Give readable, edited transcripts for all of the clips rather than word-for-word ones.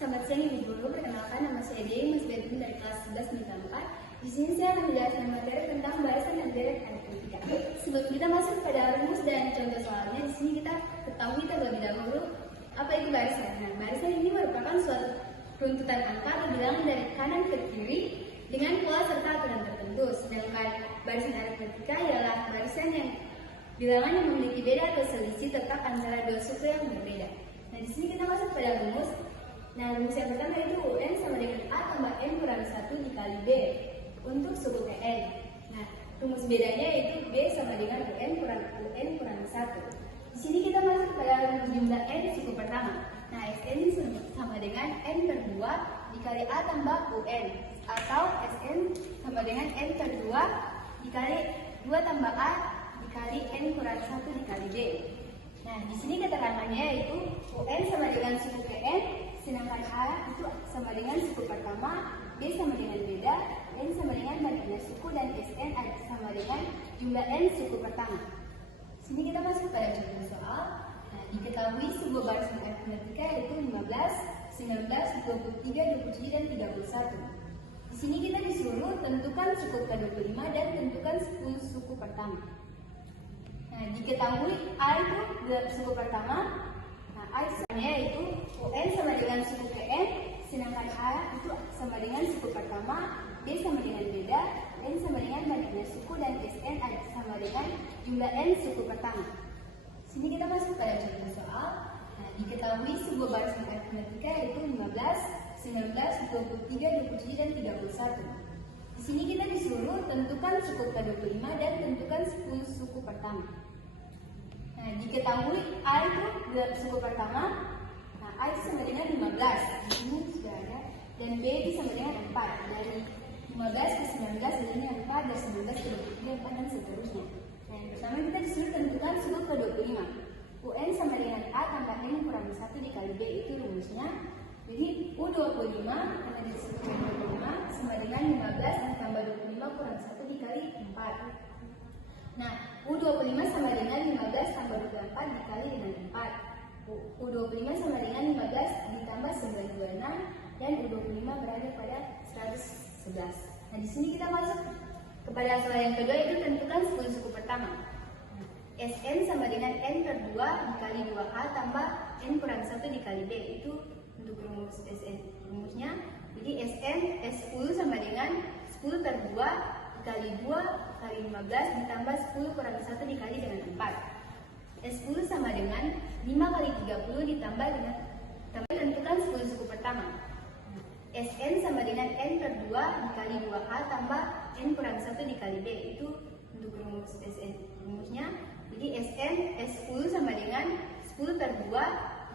Selamat siang Ibu Guru, perkenalkan nama saya Dewi Mas Bedun dari kelas 11 MIPA 4. Di sini saya akan menjelaskan materi tentang barisan dan deret aritmetika. Sebelum kita masuk pada rumus dan contoh soalnya, di sini kita ketahui terlebih dahulu apa itu barisan. Nah, barisan ini merupakan suatu runtutan angka atau bilangan dari kanan ke kiri dengan pola serta aturan tertentu. Sedangkan barisan aritmetika ialah barisan yang bilangan yang memiliki beda atau selisih tetap antara dua suku yang berbeda. Nah, di sini kita masuk pada rumus. Nah, rumus yang pertama itu UN sama dengan A tambah N kurang 1 dikali B untuk suku PN. Nah, rumus bedanya yaitu B sama dengan UN kurang 1. Di sini kita masuk pada rumus jumlah N suku pertama. Nah, Sn sama dengan N per 2 dikali A tambah UN. Atau Sn sama dengan N per 2 dikali 2 tambah A dikali N kurang 1 dikali B. Nah, di sini keterangannya yaitu UN sama dengan suku PN, sedangkan A itu sama dengan suku pertama, B sama dengan beda, N sama dengan banyaknya suku, dan Sn sama dengan jumlah N suku pertama. Sini kita masuk pada contoh soal. Nah, diketahui sebuah barisan aritmetika yaitu 15, 19, 23, 27, dan 31. Di sini kita disuruh tentukan suku ke-25 dan tentukan suku pertama. Nah, diketahui A itu suku pertama. Nah, A yaitu UN sama dengan suku PN, sedangkan A itu sama dengan suku pertama, B sama dengan beda, N sama dengan banyaknya suku, dan Sn sama dengan jumlah N suku pertama. Sini kita masuk pada contoh soal. Nah, diketahui sebuah barisan aritmetika yaitu 15, 19, 23, 27, dan 31. Di sini kita disuruh tentukan suku ke-25 dan tentukan suku pertama. Nah, diketahui A itu suku pertama. Nah, A itu sama dengan 15. Di sini sudah ada. Dan B itu sama dengan 4. Dari 15 ke 19, di sini 4, dari 19 ke 23, 4, dan seterusnya. Nah, yang pertama kita disuruh tentukan suku ke-25. UN sama dengan A tambah N kurang 1 dikali B, itu rumusnya. Jadi U25 karena dari suku ke-25 sama dengan 15 ditambah 25 kurang 1 dikali 4. Nah, U25 sama dengan 15 tambah 24 dikali dengan 4. U25 sama dengan 15 ditambah 926, dan U25 berada pada 111. Nah, di sini kita masuk kepada soal yang kedua, itu tentukan 10 suku pertama. Sn sama dengan N per 2 dikali 2A tambah N kurang 1 dikali B. Itu untuk rumus Sn. Rumusnya, jadi Sn S10 sama dengan 10 per 2 dikali 2 kali 15 ditambah 10 kurang 1 dikali dengan 4. S10 sama dengan 5 kali 30 ditambah dengan tentukan 10 suku pertama. Sn sama dengan N per 2 dikali 2A tambah N kurang 1 dikali B. Itu untuk rumus Sn. Rumusnya, jadi Sn S10 sama dengan 10 per 2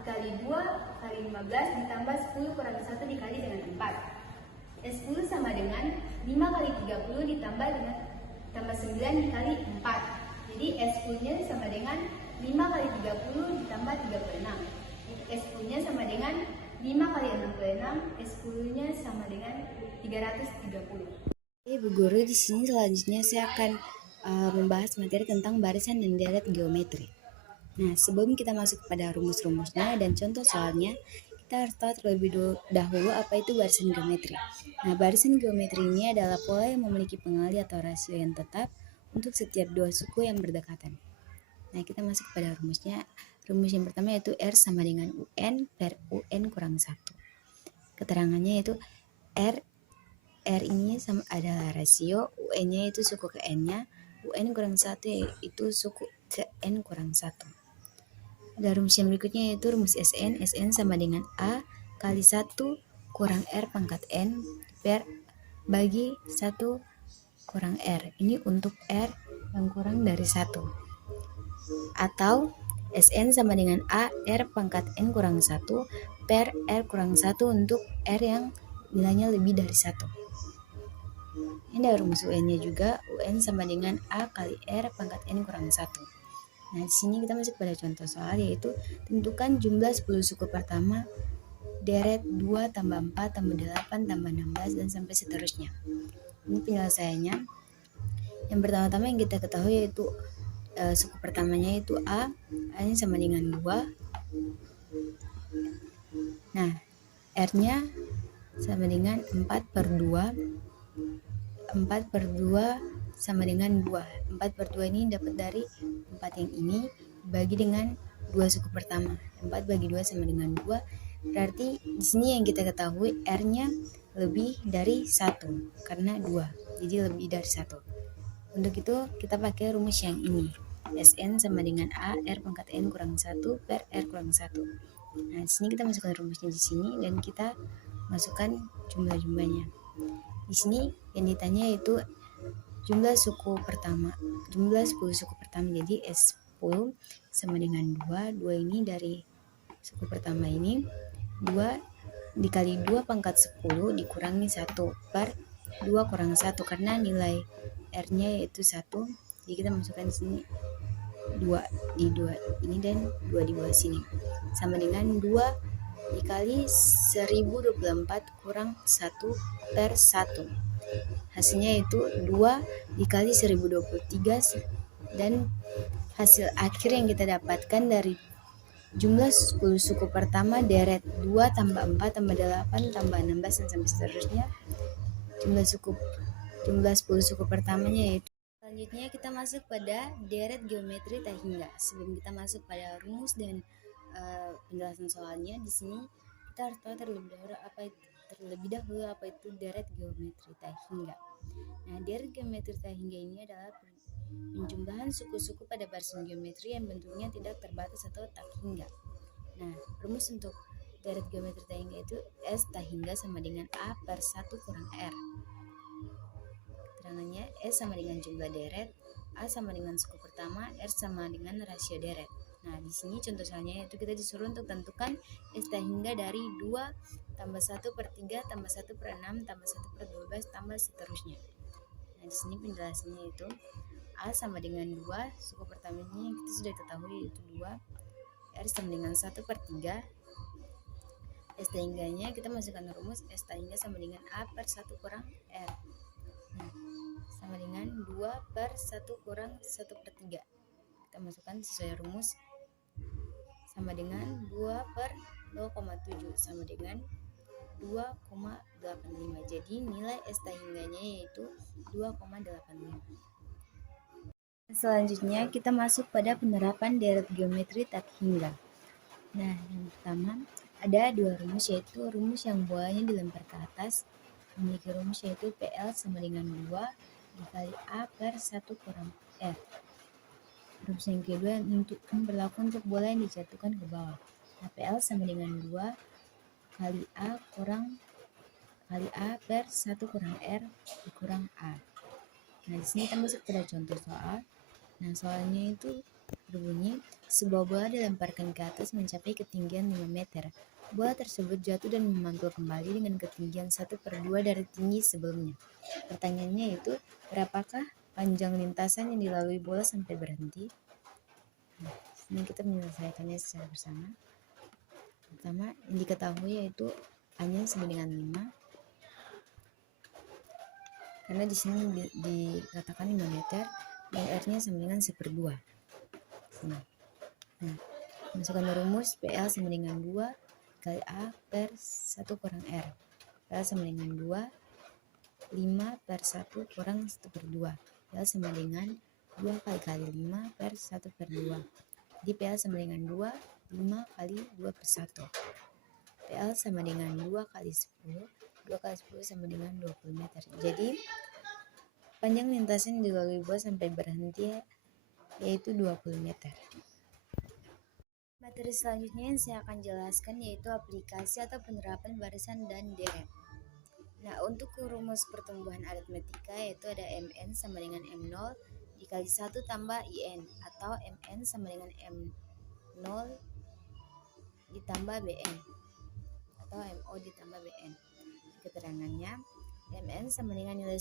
dikali 2 kali 15 ditambah 10 kurang 1 dikali dengan 4. S10 sama dengan 5 kali 30 ditambah dengan tambah 9 dikali 4. Jadi S10-nya sama dengan 5 kali 30 ditambah 36. S10-nya sama dengan 5 kali 66, S10-nya sama dengan 330. Ibu Guru, di sini selanjutnya saya akan membahas materi tentang barisan dan deret geometri. Nah, sebelum kita masuk pada rumus-rumusnya dan contoh soalnya, kita harus tahu terlebih dahulu apa itu barisan geometri. Nah, barisan geometri ini adalah pola yang memiliki pengali atau rasio yang tetap untuk setiap dua suku yang berdekatan. Nah, kita masuk pada rumusnya. Rumus yang pertama yaitu R sama dengan UN per UN kurang 1. Keterangannya yaitu R ini sama adalah rasio, UN-nya itu suku ke N-nya, UN kurang 1 yaitu suku ke N kurang 1. Ada rumus yang berikutnya yaitu rumus Sn. Sn sama dengan A kali 1 kurang R pangkat N per bagi 1 kurang R. Ini untuk R yang kurang dari 1. Atau Sn sama dengan A R pangkat N kurang 1 per R kurang 1 untuk R yang nilainya lebih dari 1. Ini ada rumus UN-nya juga. UN sama dengan A kali R pangkat N kurang 1. Nah, di sini kita masuk pada contoh soal, yaitu tentukan jumlah 10 suku pertama deret 2 tambah 4 tambah 8 tambah 16 dan sampai seterusnya. Ini penyelesaiannya. Yang pertama-tama yang kita ketahui yaitu suku pertamanya itu A ini sama dengan 2. Nah, R-nya sama dengan 4/2. 4/2 sama dengan 2. 4/2 ini dapat dari 4 yang ini bagi dengan 2 suku pertama. 4 bagi 2 sama dengan 2. Berarti di sini yang kita ketahui R-nya lebih dari 1 karena 2. Jadi lebih dari 1. Untuk itu kita pakai rumus yang ini. Sn sama dengan A R pangkat N kurang 1 per R kurang 1. Nah, di sini kita masukkan rumusnya di sini dan kita masukkan jumlah-jumlahnya. Di sini yang ditanya yaitu jumlah suku pertama. Jumlah 10 suku pertama. Jadi S10 sama dengan 2. 2 ini dari suku pertama ini. 2 dikali 2 pangkat 10 dikurangi 1 per 2 kurang 1 karena nilai R-nya yaitu 1. Jadi kita masukkan di sini 2 di 2 ini dan 2 di bawah sini. Sama dengan 2 dikali 1024 kurang 1 per 1. Hasilnya itu 2 dikali 1023 dan hasil akhir yang kita dapatkan dari jumlah 10 suku pertama deret 2 tambah 4 tambah 8 tambah 16 dan sampai seterusnya. Jumlah 10 suku pertamanya yaitu. Selanjutnya kita masuk pada deret geometri tak hingga. Sebelum kita masuk pada rumus dan penjelasan soalnya, di sini kita harus tahu terlebih dahulu apa itu deret geometri tak hingga. Nah, deret geometri tak hingga ini adalah penjumlahan suku-suku pada barisan geometri yang bentuknya tidak terbatas atau tak hingga. Nah, rumus untuk deret geometri tak hingga itu S tak hingga sama dengan A per 1 kurang R. Keterangannya S sama dengan jumlah deret, A sama dengan suku pertama, R sama dengan rasio deret. Nah, di sini contoh soalnya itu kita disuruh untuk tentukan S tak hingga dari 2 tambah 1/3 tambah 1/6 tambah 1/12 tambah seterusnya. Nah, di sini penjelasannya itu A sama dengan 2, suku pertamanya kita sudah ketahui yaitu 2, R sama dengan 1/3, S tak hingganya kita masukkan rumus S tak hingga sama dengan A per 1 kurang R. Nah, sama dengan 2 per 1 kurang 1/3. Kita masukkan sesuai rumus sama dengan 2 per 0,7 sama dengan 2,85. Jadi nilai S tak hingganya yaitu 2,85. Selanjutnya kita masuk pada penerapan deret geometri tak hingga. Nah, yang pertama ada dua rumus, yaitu rumus yang bolanya dilempar ke atas memiliki rumus yaitu PL sama dengan 2 dikali A per 1 kurang R. Rumus yang kedua berlaku untuk bola yang dijatuhkan ke bawah. Nah, PL sama dengan 2 kali A per 1 kurang R dikurang A. Nah, di sini kita masuk pada contoh soal. Nah, soalnya itu berbunyi, sebuah bola dilemparkan ke atas mencapai ketinggian 5 meter. Bola tersebut jatuh dan memantul kembali dengan ketinggian 1/2 dari tinggi sebelumnya. Pertanyaannya itu, berapakah panjang lintasan yang dilalui bola sampai berhenti? Nah, ini kita menyelesaikannya secara bersama. Pertama, yang diketahui yaitu A-nya sama dengan 5. Karena di sini dikatakan 5 meter dan R-nya sama dengan 1/2. Nah, masukkan rumus PL sama dengan 2 kali A per 1 kurang R. PL sama dengan 2, 5 per 1 kurang 1/2. PL sama dengan 2 kali 5 per 1/2. Jadi PL sama dengan 2, 5 kali 2 per 1. PL sama dengan 2 kali 10. 2 kali 10 sama dengan 20 meter. Jadi panjang lintasan dilalui bola sampai berhenti yaitu 20 meter. Materi selanjutnya yang saya akan jelaskan yaitu aplikasi atau penerapan barisan dan deret. Nah, untuk rumus pertumbuhan aritmetika yaitu ada Mn sama dengan M0 dikali 1 tambah In atau Mn sama dengan M0 ditambah Bn atau Mo ditambah Bn. Keterangannya, Mn sama dengan nilai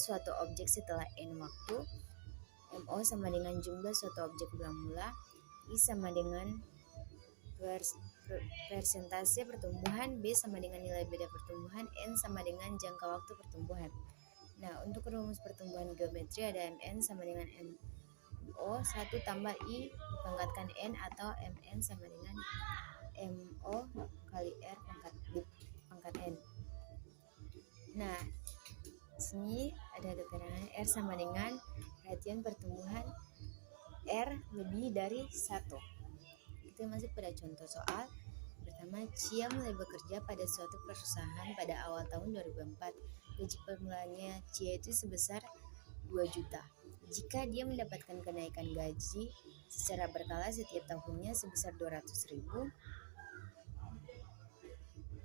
suatu objek setelah N waktu, Mo sama dengan jumlah suatu objek belang mula, I sama dengan persentase pertumbuhan, B sama dengan nilai beda pertumbuhan, N sama dengan jangka waktu pertumbuhan. Nah, untuk rumus pertumbuhan geometri ada Mn sama dengan Mo 1 tambah I dipangkatkan N atau Mn sama dengan Mo kali R pangkat N. Nah, di sini ada keterangan R sama dengan perhatian pertumbuhan R lebih dari 1. Kita masuk pada contoh soal. Pertama, Cia mulai bekerja pada suatu perusahaan pada awal tahun 2004. Gaji permulaannya Cia itu sebesar 2 juta. Jika dia mendapatkan kenaikan gaji secara berkala setiap tahunnya sebesar 200.000,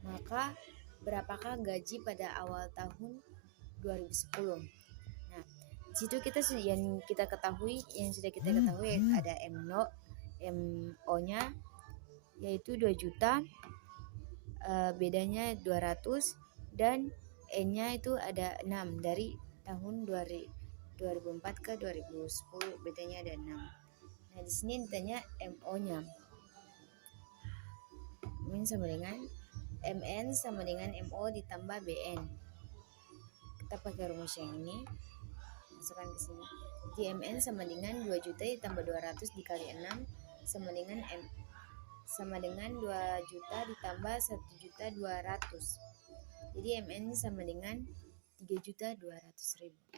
maka berapakah gaji pada awal tahun 2010? Nah, di situ yang sudah kita ketahui ada MO-nya yaitu 2 juta, bedanya 200, dan N-nya itu ada 6 dari tahun 2004 ke 2010, bedanya ada 6. Nah, di sini ditanya MO-nya. MN sama dengan MO ditambah BN. Kita pakai rumus yang ini. Masukkan ke sini. Jadi MN sama dengan 2 juta ditambah 200 dikali 6 sama dengan 2 juta ditambah 1.200.000. Jadi MN sama dengan 3.200.000.